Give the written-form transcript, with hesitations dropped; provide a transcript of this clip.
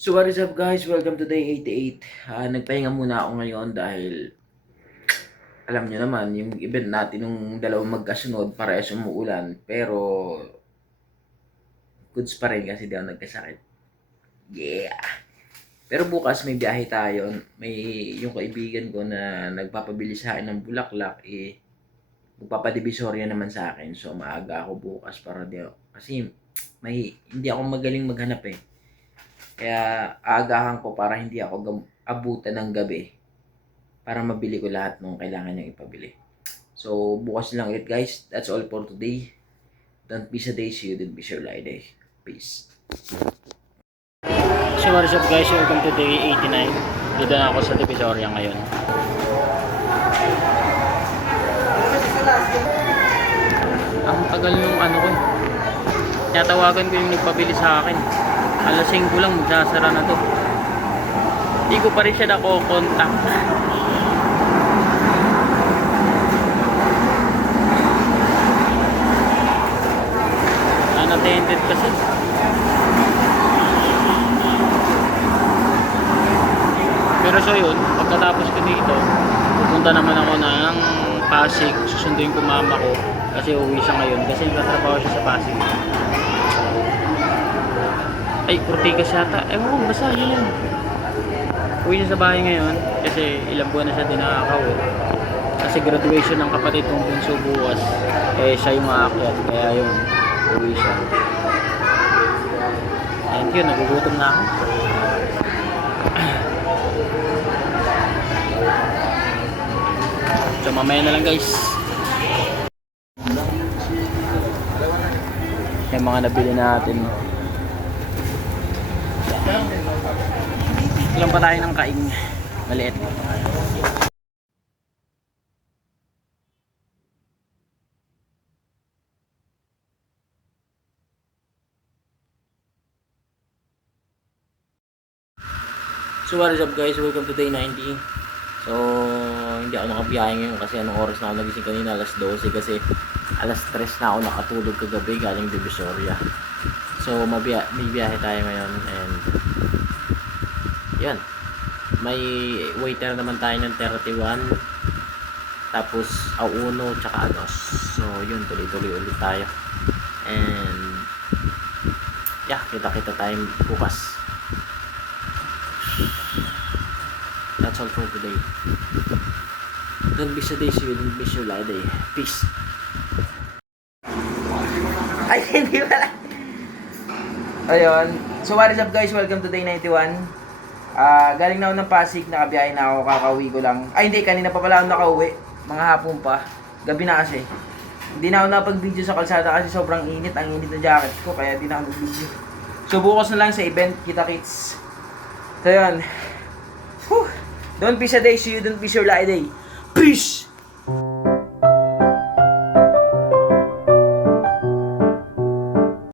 So what is up guys? Welcome to day 88. Nagpahinga muna ako ngayon dahil alam nyo naman yung event natin nung dalawang magkasunod parehas umuulan pero goods pa rin kasi di ako nagkasakit. Yeah! Pero bukas may biyahe tayo. May yung kaibigan ko na nagpapabili sa akin ng bulaklak magpapadivisorya naman sa akin. So maaga ako bukas para di ako, kasi hindi ako magaling maghanap eh. Kaya aagahan ko para hindi ako abutan ng gabi para mabili ko lahat ng kailangan niyang ipabili. So, bukas lang ulit guys. That's all for today. Don't be sa day, see you, don't be sure day. Peace. So what is up guys, welcome to day 89. Dito na ako sa Divisoria ngayon. Ang tagal nung ko. Tinatawagan ko yung nagpabili sa akin. Alas 5 lang magsasara na to. Hindi ko pa rin siya nako-contact. Unattended kasi. Pero so yun, pagkatapos ko dito, pupunta naman ako ng Pasig, susunduin ko mama ko kasi uuwi siya ngayon kasi nagtatrabaho siya sa Pasig. Ay, Ortigas yata. Ewan ko, basta yun yan. Uwi siya sa bahay ngayon kasi ilang buwan na siya dinakaw eh. Kasi graduation ng kapatid kong bunso bukas, eh siya yung aakyat, kaya yun, uwi siya. And yun, nagugutom na ako. So mamaya na lang guys. Yung mga nabili natin. Ilan pa tayo ng kaing maliit. So what is up guys? Welcome to day 90. So hindi ako nakabiyahe ngayon kasi anong oras na ako nagising kanina, alas 12 kasi alas 3 na ako nakatulog kagabi galing Divisoria. So may biyahe tayo ngayon and yun. May waiter naman tayo ng 31 tapos auno tsaka anos. So yun, tuloy-tuloy ulit tayo. And yeah, kita-kita tayo bukas. That's all for today. Don't be so day, see you, don't be so day. Peace. Ay, hindi pala. Ayun. So what is up guys? Welcome to day 91. Galing na ako ng Pasig, nakabiyahe na ako, kakauwi ko lang. Ay hindi, kanina pa pala ako nakauwi. Mga hapon pa. Gabi na kasi. Hindi na ako napag-video sa kalsada kasi sobrang init. Ang init na jacket ko, kaya hindi na ako nag-video. So bukas na lang sa event, kita-kits. So yun. Whew. Don't be sa day, see you, don't be sure day. Peace!